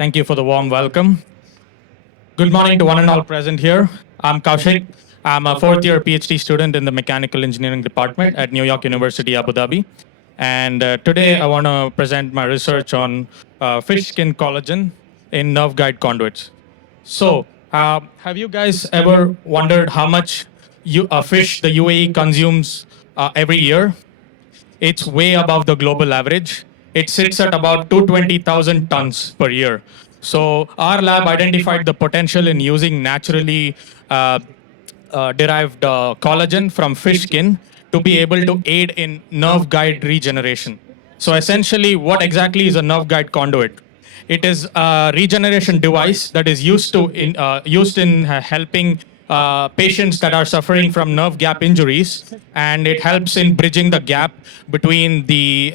Thank you for the warm welcome. Good morning to one and all present here. I'm Kaushik. I'm a fourth year PhD student in the Mechanical Engineering Department at New York University, Abu Dhabi. And today I want to present my research on fish skin collagen in nerve guide conduits. So, have you guys ever wondered how much fish the UAE consumes every year? It's way above the global average. It sits at about 220,000 tons per year. So our lab identified the potential in using naturally derived collagen from fish skin to be able to aid in nerve guide regeneration. So essentially, what exactly is a nerve guide conduit? It is a regeneration device that is used in helping patients that are suffering from nerve gap injuries, and it helps in bridging the gap between the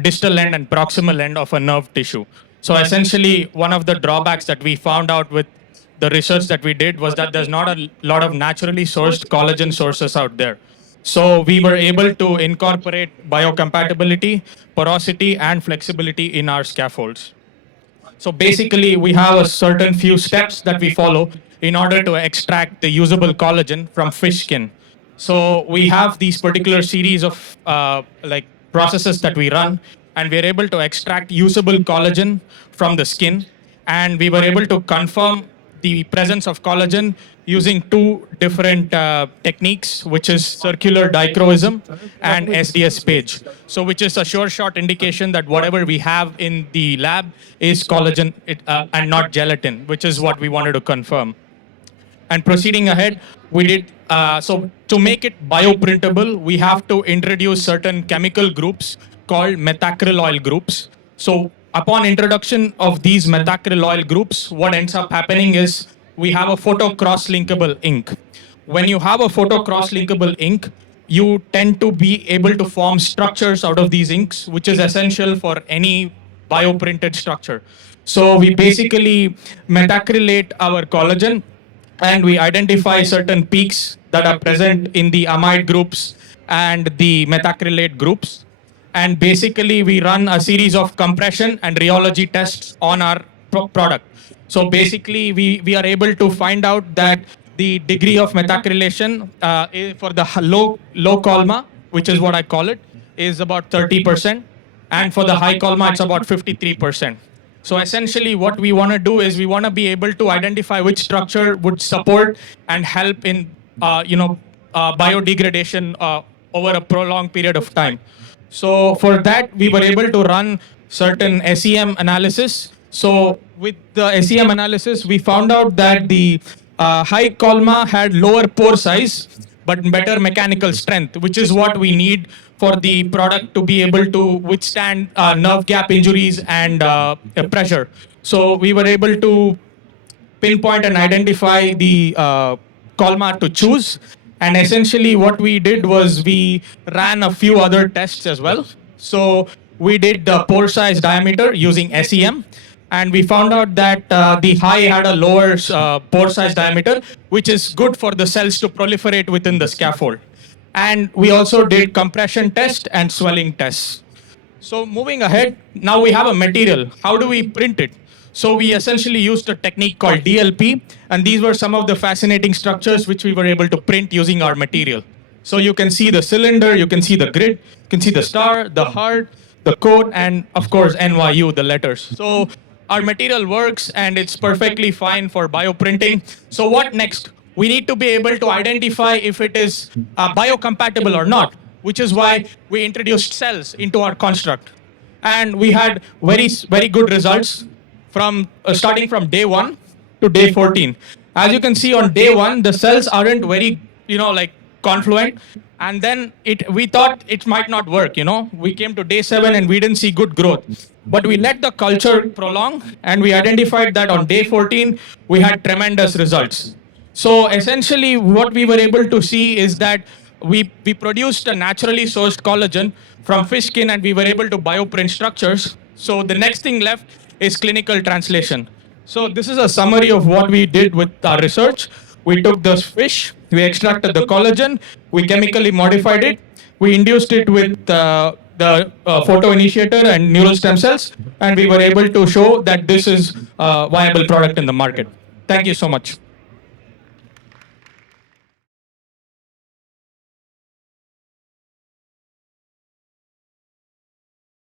distal end and proximal end of a nerve tissue. So essentially, one of the drawbacks that we found out with the research that we did was that there's not a lot of naturally sourced collagen sources out there. So we were able to incorporate biocompatibility, porosity, and flexibility in our scaffolds. So basically, we have a certain few steps that we follow in order to extract the usable collagen from fish skin. So we have these particular series of processes that we run, and we're able to extract usable collagen from the skin, and we were able to confirm the presence of collagen using two different techniques, which is circular dichroism and SDS page. So which is a sure shot indication that whatever we have in the lab is collagen and not gelatin, which is what we wanted to confirm. And proceeding ahead, we did, so to make it bioprintable, we have to introduce certain chemical groups called methacryl groups. So upon introduction of these methacryl groups, what ends up happening is we have a photo cross-linkable ink. When you have a photo cross-linkable ink, you tend to be able to form structures out of these inks, which is essential for any bioprinted structure. So we basically methacrylate our collagen, and we identify certain peaks that are present in the amide groups and the methacrylate groups. And basically, we run a series of compression and rheology tests on our product. So basically, we are able to find out that the degree of methacrylation for the low colma, which is what I call it, is about 30%. And for the high colma, it's about 53%. So essentially, what we want to do is we want to be able to identify which structure would support and help in biodegradation over a prolonged period of time. So for that, we were able to run certain SEM analysis. So with the SEM analysis, we found out that the high colma had lower pore size, but better mechanical strength, which is what we need for the product to be able to withstand nerve gap injuries and pressure. So we were able to pinpoint and identify the colma to choose. And essentially what we did was we ran a few other tests as well. So we did the pore size diameter using SEM. And we found out that the high had a lower pore size diameter, which is good for the cells to proliferate within the scaffold. And we also did compression test and swelling tests. So moving ahead, now we have a material. How do we print it? So we essentially used a technique called DLP, and these were some of the fascinating structures which we were able to print using our material. So you can see the cylinder, you can see the grid, you can see the star, the heart, the code, and of course NYU, the letters. So our material works and it's perfectly fine for bioprinting. So what next? We need to be able to identify if it is biocompatible or not, which is why we introduced cells into our construct. And we had very good results from starting from day 1 to day 14. As you can see on day 1, the cells aren't very, confluent. And then we thought it might not work, We came to day 7 and we didn't see good growth. But we let the culture prolong and we identified that on day 14, we had tremendous results. So essentially what we were able to see is that we produced a naturally sourced collagen from fish skin and we were able to bioprint structures. So the next thing left is clinical translation. So this is a summary of what we did with our research. We took this fish, we extracted the collagen, we chemically modified it, we induced it with the the photo initiator and neural stem cells, and we were able to show that this is a viable product in the market. Thank you so much.